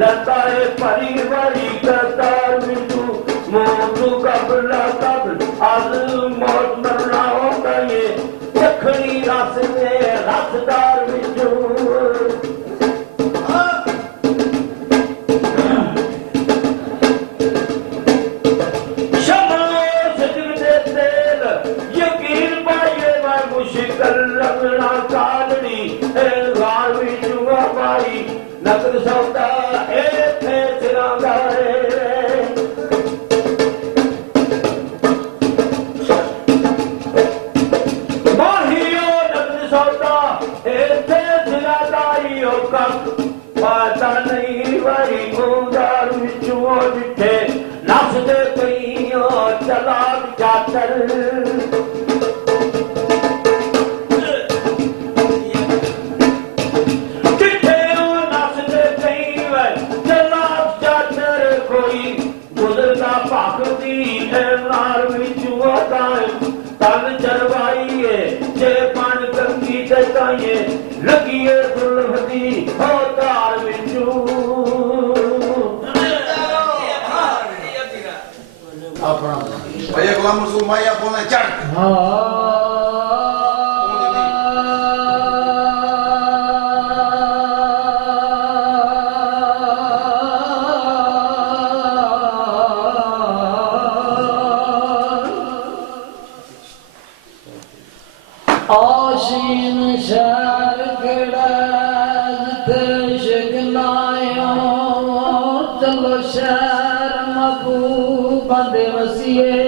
लता है परी बड़ी कतार बिंदु मोटू कबला कबल आज मौत मरना होगा ये चखड़ी रस में रसदार बिंदु लगना कालड़ी गाल बिचुआ पाई नकद सौदा थे सिरांगा माहियो नकद सौदा थे सिरादाई कक पता नहीं वही गुंगार बिचुआ जिठे नस दे कईयो चला चातर तन चरवाइए जे पान गंगी दताइए लगिए दुल्हदी हो तार बिचू अपना भैया गुलाम रसूल माया बोले चढ़ आशीन शहर गड़ाज शगनायो चलो शहर महबूब बंदे वसिए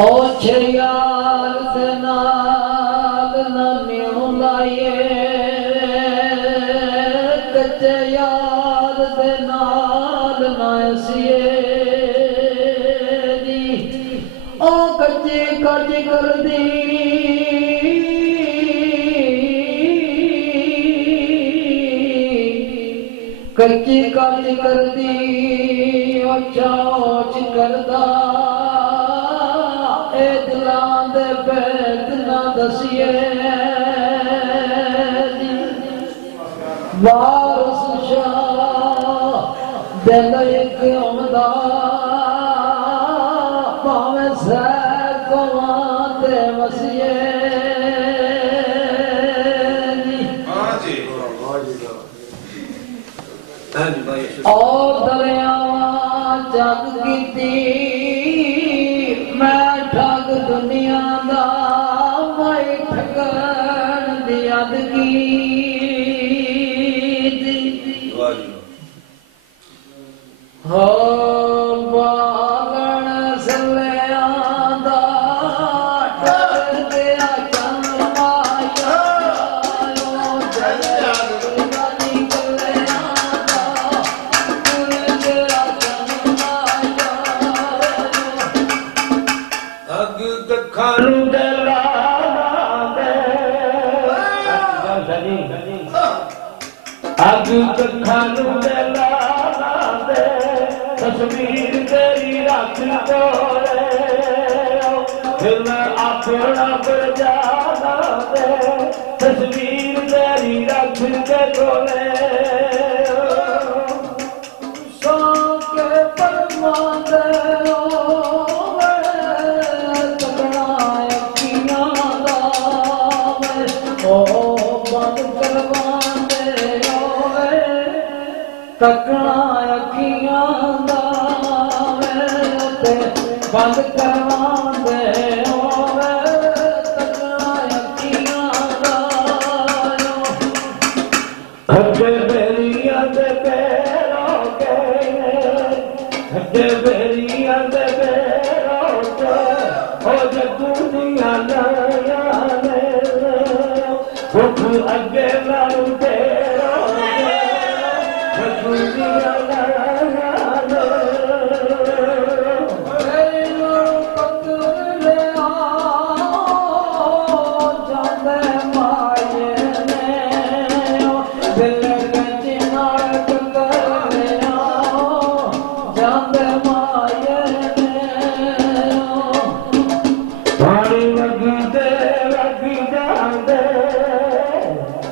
ओ छयाल दे नाल नानी हुलाए कच्चे यार दे नाल नासिए ओ कच्ची कच कर दी कच्ची कच कर दी ओ चौच करदा ए दिलां दे बैठ ना दसिए वारस शाह दिल एक उमदा और दरियावा जग कीती मैं ठग दुनिया दा मैं ठगन दी अदगी हो खानू दे लाला दे तस्वीर तेरी रख तोड़े फिर मैं अपना बजाना दे तस्वीर तेरी रख के तोड़े सो के परमा दे तकना अखियां दा ते बंद करवा दे होवे तकना अखियां दा हजे बेरिया दे पैरों के हजे बेरिया दे पैरों के हो जे दुनिया नया ने भूख अगे लाऊ दे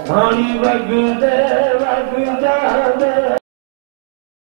हानी वगदे वगदा